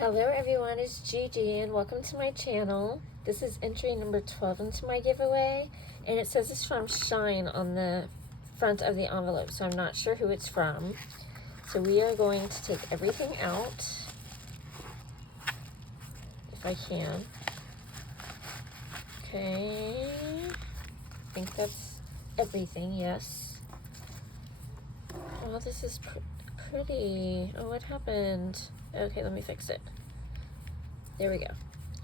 Hello everyone, it's Gigi and welcome to my channel. This is entry number 12 into my giveaway, and it says it's from Shyne on the front of the envelope, so I'm not sure who it's from. So we are going to take everything out, if I can. Okay, I think that's everything, yes. Oh, this is pretty. Oh, what happened? Okay, let me fix it. There we go.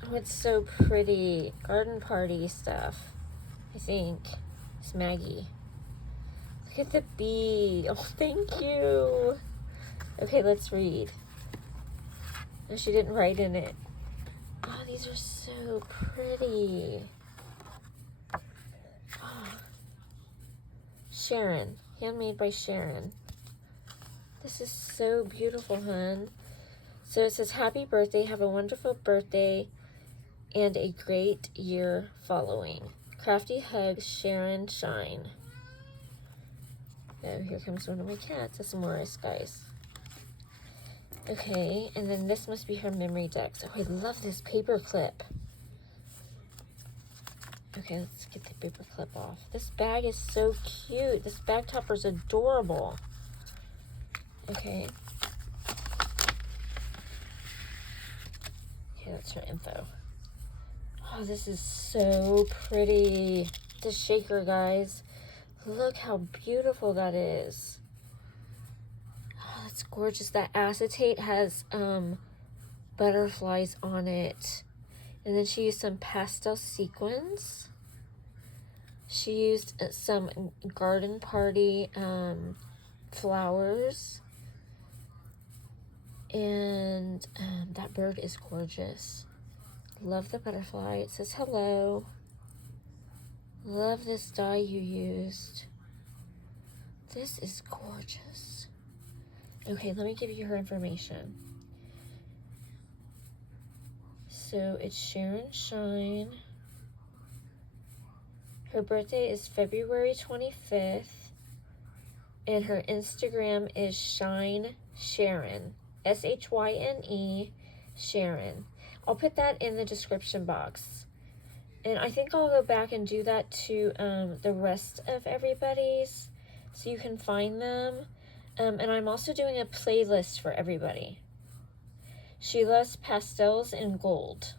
Oh, it's so pretty. Garden party stuff, I think. It's Maggie. Look at the bee. Oh, thank you. Okay, let's read. No, she didn't write in it. Oh, these are so pretty. Oh. Sharon. Handmade by Sharon. This is so beautiful, hun. So it says, happy birthday, have a wonderful birthday, and a great year following. Crafty hugs, Sharon Shine. Oh, here comes one of my cats. That's Morris, guys. Okay, and then this must be her memory decks. Oh, I love this paper clip. Okay, let's get the paper clip off. This bag is so cute. This bag topper is adorable. Okay. Okay, that's her info. Oh, this is so pretty. The shaker, guys. Look how beautiful that is. Oh, that's gorgeous. That acetate has butterflies on it. And then she used some pastel sequins. She used some garden party flowers. And that bird is gorgeous. Love the butterfly. It says hello. Love this dye you used. This is gorgeous. Okay, let me give you her information. So it's Sharon Shine. Her birthday is February 25th. And her Instagram is Shyne Sharon. S-H-Y-N-E Sharon. I'll put that in the description box. And I think I'll go back and do that to the rest of everybody's, so you can find them. And I'm also doing a playlist for everybody. She loves pastels and gold.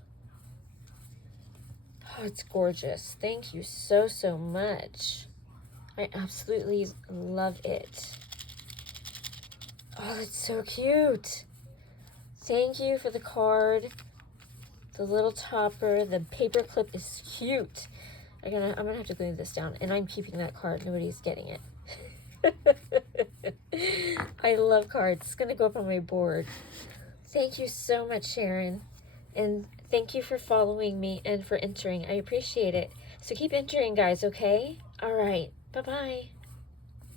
Oh, it's gorgeous. Thank you so, so much. I absolutely love it. Oh, it's so cute. Thank you for the card. The little topper, the paper clip is cute. I'm gonna have to glue this down, and I'm keeping that card. Nobody's getting it. I love cards. It's gonna go up on my board. Thank you so much, Sharon. And thank you for following me and for entering. I appreciate it. So keep entering, guys, okay? All right. Bye-bye.